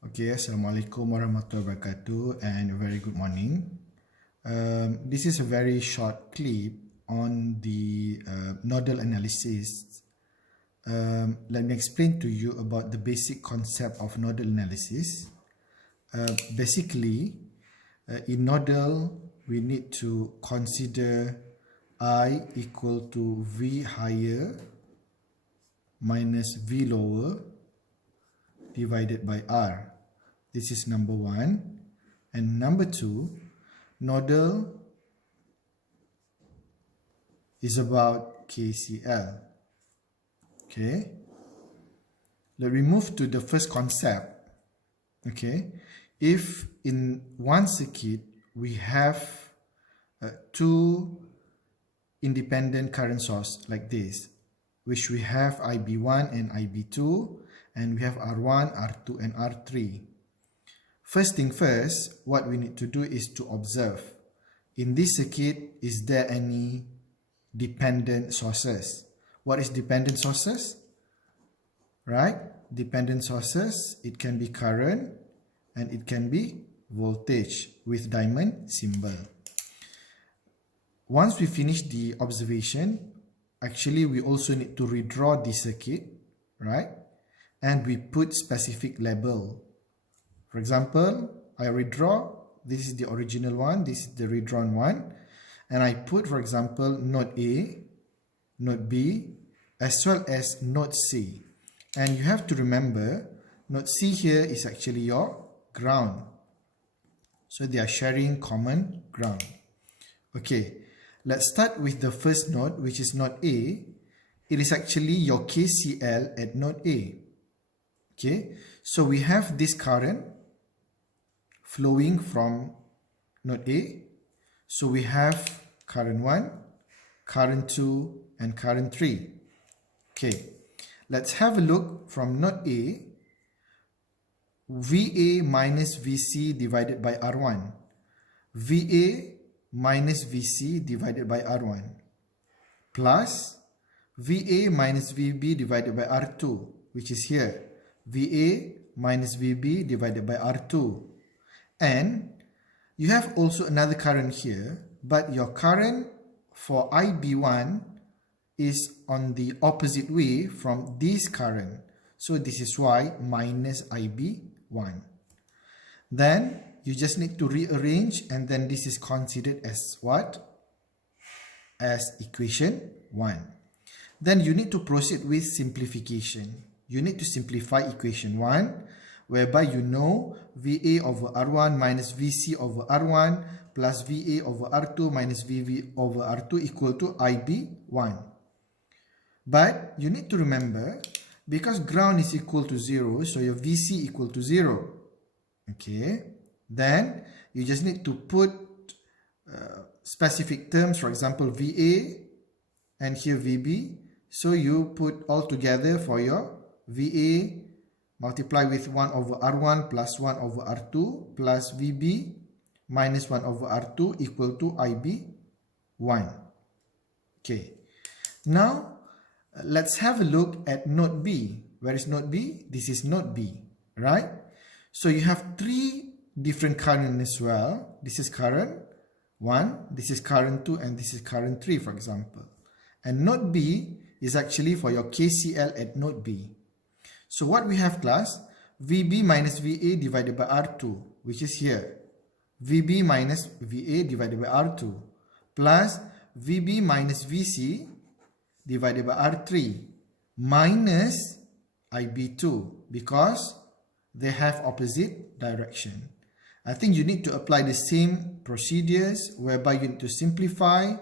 Okay, Assalamualaikum warahmatullahi wabarakatuh and a very good morning. This is a very short clip on the nodal analysis. Let me explain to you about the basic concept of nodal analysis. Basically, in nodal, we need to consider I equal to V higher minus V lower divided by R. This is number one. And number two, nodal is about KCL. Okay. Let me move to the first concept. Okay. If in one circuit we have two independent current source like this, which we have IB1 and IB2, and we have R1, R2, and R3. First thing first, what we need to do is to observe. In this circuit, is there any dependent sources? What is dependent sources? Right? Dependent sources, it can be current and it can be voltage with diamond symbol. Once we finish the observation, actually we also need to redraw the circuit, right? And we put specific label. For example, I redraw, this is the original one, this is the redrawn one, and I put, for example, node A, node B, as well as node C. And you have to remember, node C here is actually your ground. So they are sharing common ground. Okay, let's start with the first node, which is node A. It is actually your KCL at node A. Okay, so we have this current flowing from node A. So we have current 1, current 2, and current 3. Okay, let's have a look from node A. VA minus VC divided by R1. VA minus VC divided by R1 plus VA minus VB divided by R2, which is here. VA minus VB divided by R2. And you have also another current here, but your current for IB1 is on the opposite way from this current. So this is why minus IB1. Then you just need to rearrange, and then this is considered as what? As equation 1. Then you need to proceed with simplification. You need to simplify equation 1, whereby you know VA over R1 minus VC over R1 plus VA over R2 minus VB over R2 equal to IB1. But you need to remember, because ground is equal to 0, so your VC equal to 0. Okay, then you just need to put specific terms, for example, VA and here VB. So you put all together for your VA multiply with 1 over R1 plus 1 over R2 plus VB minus 1 over R2 equal to IB1. Okay, now let's have a look at node B. Where is node B? This is node B, right? So you have three different current as well. This is current 1, this is current 2, and this is current 3, for example. And node B is actually for your KCL at node B. So what we have, class, VB minus VA divided by R2, which is here. VB minus VA divided by R2 plus VB minus VC divided by R3 minus IB2, because they have opposite direction. I think you need to apply the same procedures, whereby you need to simplify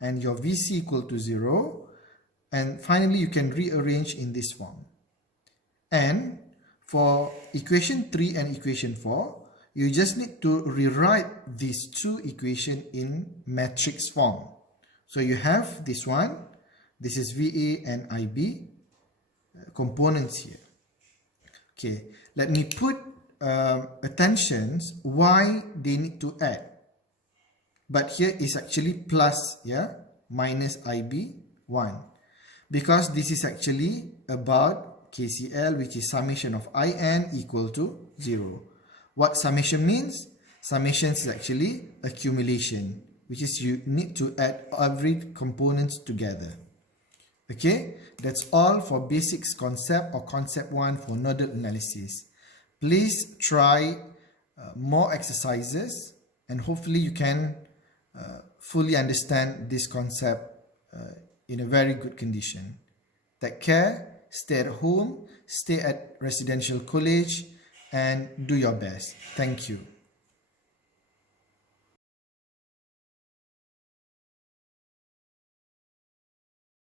and your VC equal to 0. And finally, you can rearrange in this form. And for equation 3 and equation 4, you just need to rewrite these two equations in matrix form. So you have this one, this is VA and IB components here. Okay, let me put attentions why they need to add. But here is actually plus, yeah, minus IB1. Because this is actually about KCL, which is summation of IN equal to 0. What summation means? Summation is actually accumulation, which is you need to add every components together. Okay, that's all for basics concept or concept 1 for nodal analysis. Please try more exercises and hopefully you can fully understand this concept in a very good condition. Take care, stay at home, stay at residential college and do your best. Thank you.